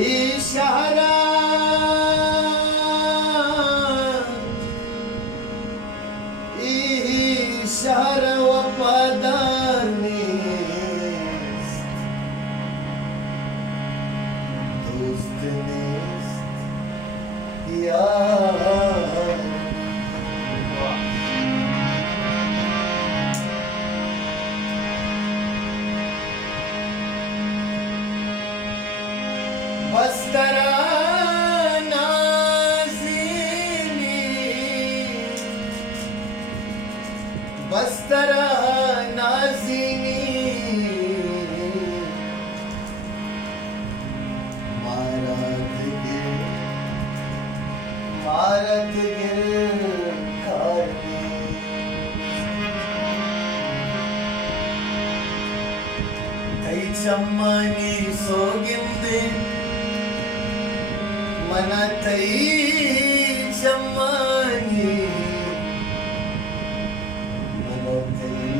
इशारा इशारा वफादारनी दोस्त यार बस्तरा नाज़िनी बस्तरा नाज़िनी मारत गिर खानी कई चम्मानी सोगिंदे मनतई चम्मानी मनतई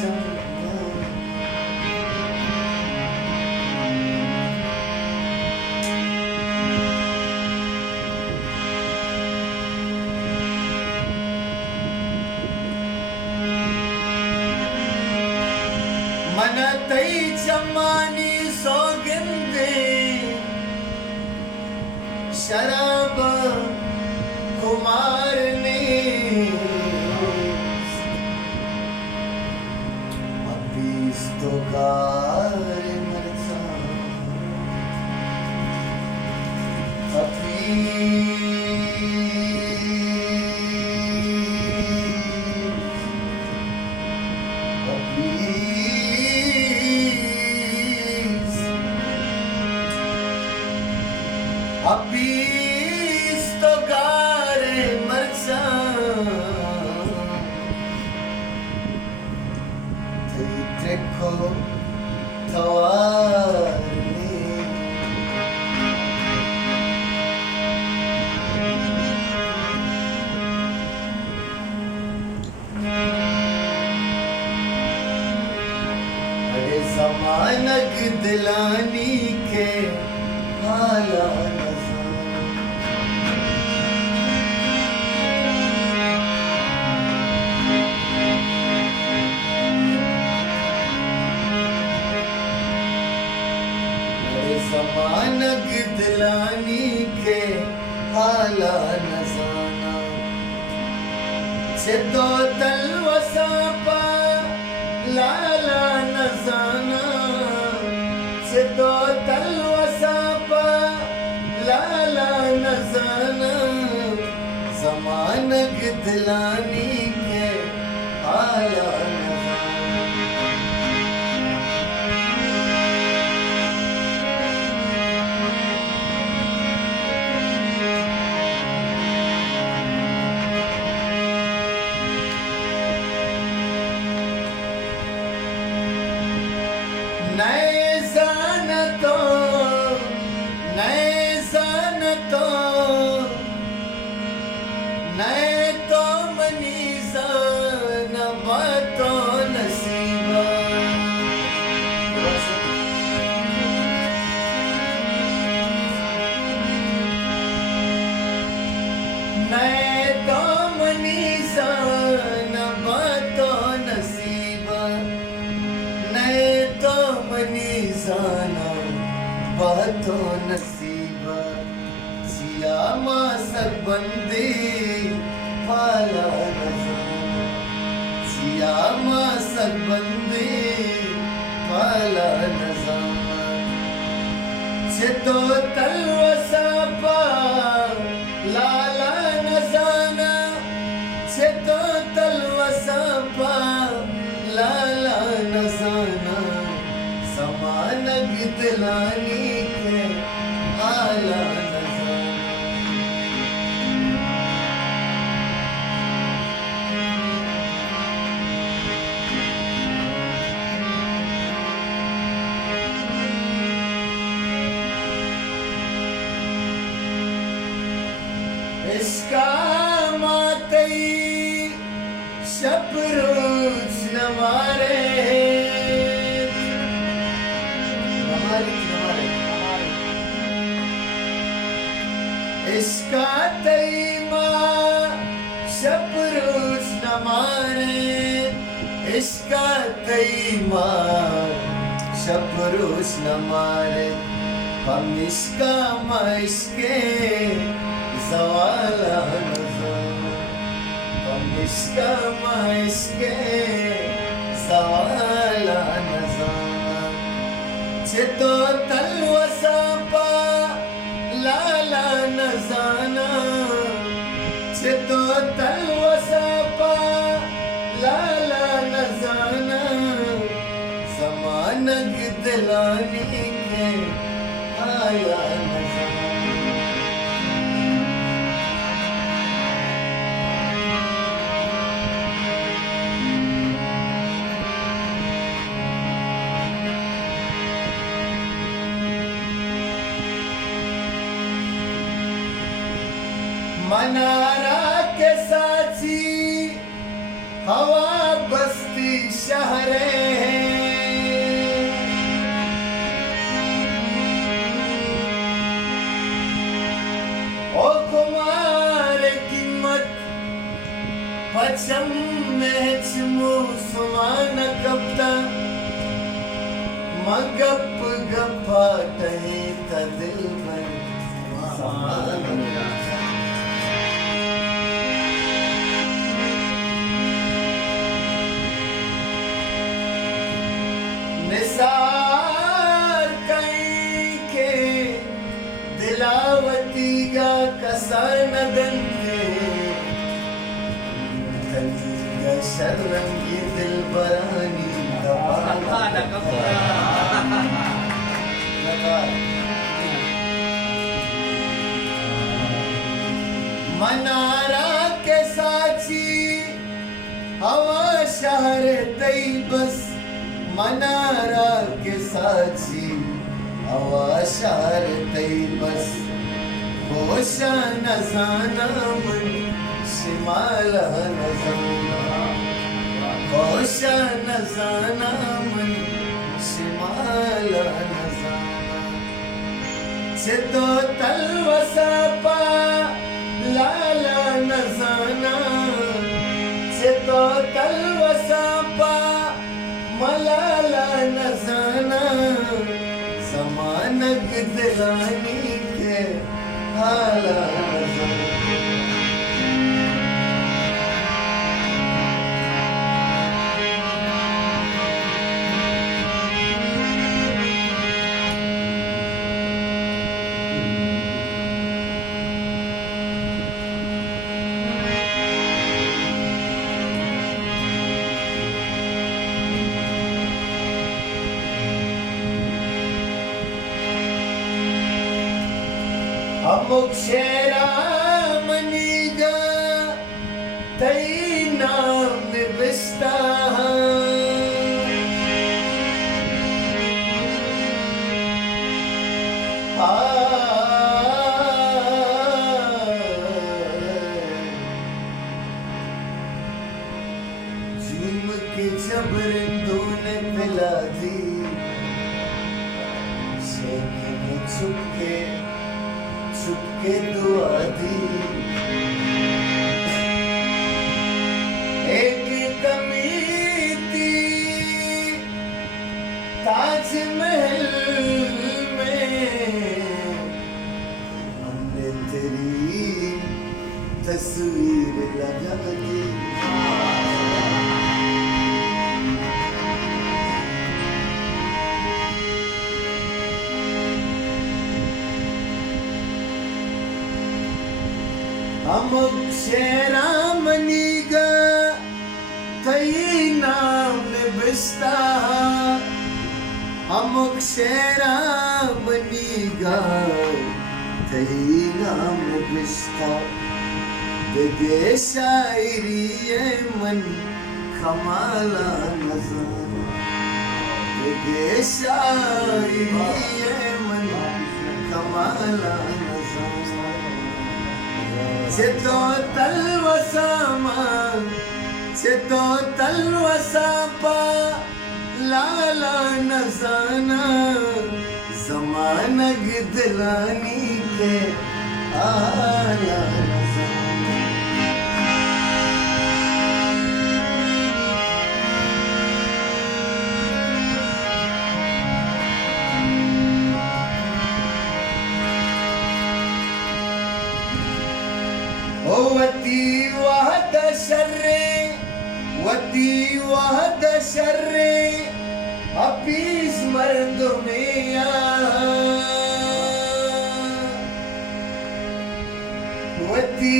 चम्मानी मनतई चम्मानी सोगिंदे शराब कुमार ने अबीस तो गार मरसा अबीस तो गारे मरसा देखो थवारनी अरे ज़मानक दिलानी के हालात ज़मानक दिलानी के हाला नजाना सिद्धो तलवसापा लाला नजाना सिद्धो तलवसापा लाला नजाना ज़मानक दिलानी के हाला नए तो मनीज़ा न बातो नसीबा नए तो मनीज़ा न बातो नसीबा नए तो मनीज़ाना बातो नसीबा सियामा सरबंदी पाला नजाना सियामा सरबंदी पाला नजाना सिद्धो तलवसापा लाला नजाना सिद्धो तलवसापा लाला नजाना ज़मानक दिलानी के आला नजाना शपरोच नमारे इसका तईमा शपरोच नमारे इसका तईमा शपरोच नमारे हम इसका इसके सवाला इसका इसके सवाला नजाना चितो तलवसापा लाला नजाना चितो तलवसापा लाला नजाना समानग दिलानी के आया नजाना मनारा के साथी हवा बस्ती शहरे ओ कुमार कीमत पचम में चमू सुमान कपता मगप गपा तही दिल में निसार कहीं के दिलावती का कसान गंजे कन्या शर्रंगी दिल बरानी मनारा के साची हवा शहर तैबस मनारा के साची हवा शहर तैबस होशा नजाना मन शिमाला नजाना होशा नजाना मन शिमाला नजाना चितो तलवसापा लाला नजाना चितो तलवसापा मलाला नजाना समानग दिलानी के हाला नजाना अमुक शेरा मनीगा तई नाम निबिस्ता झूम के जबरदों ने मिला दी शेख ने छुपके दुआ दी एक कमी थी ताजमहल में हमने तेरी तस्वीर लगा दी अमुक शेरा मनीगा तई नाम निबिस्ता अमुक शेरा मनीगा तई नाम निबिस्ता दिगे शायरी मन कमाला नजारा दिगे शायरी मन कमाला चितो तलवसामा चितो वसापा लाला नजाना जमाना गिदलानी के आला नजाना। वती वहद शर्रे वती वहद शर्रे अपीस मर्द में वती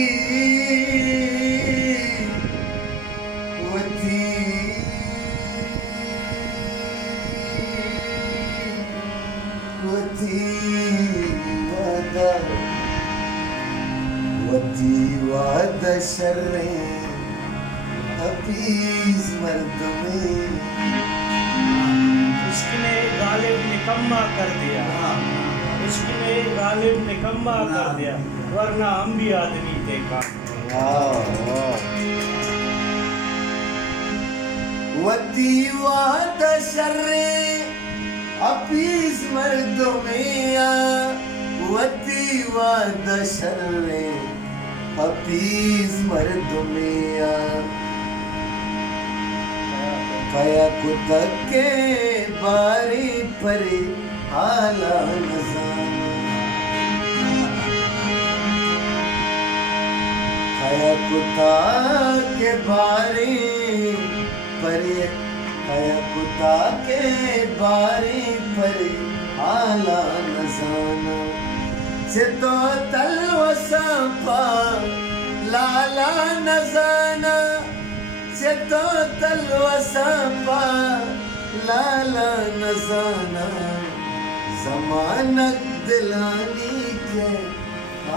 वती वती वती वाद शर्रे अपीस मर्द में। इश्क ने गालिब निकम्मा कर दिया, इश्क ने गालिब निकम्मा कर दिया, वरना हम भी आदमी थे काम। वती वाद शर्रे अपीस मर्द में वती वाद शर्रे अपीस मर्द में कया कुतक के बारी परी आला नजाना कया कुता के बारी परी कया कुता के बारी परी आला नजाना चितो तलवसपा लाला नजाना चितो तलवसपा लाला नजाना जमानत दिलानी के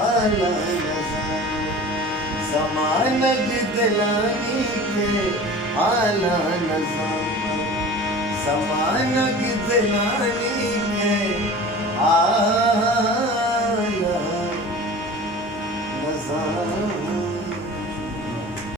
आला नजाना जमानत दिलानी के आला नजाना जमानत दिलानी के आला नजाना।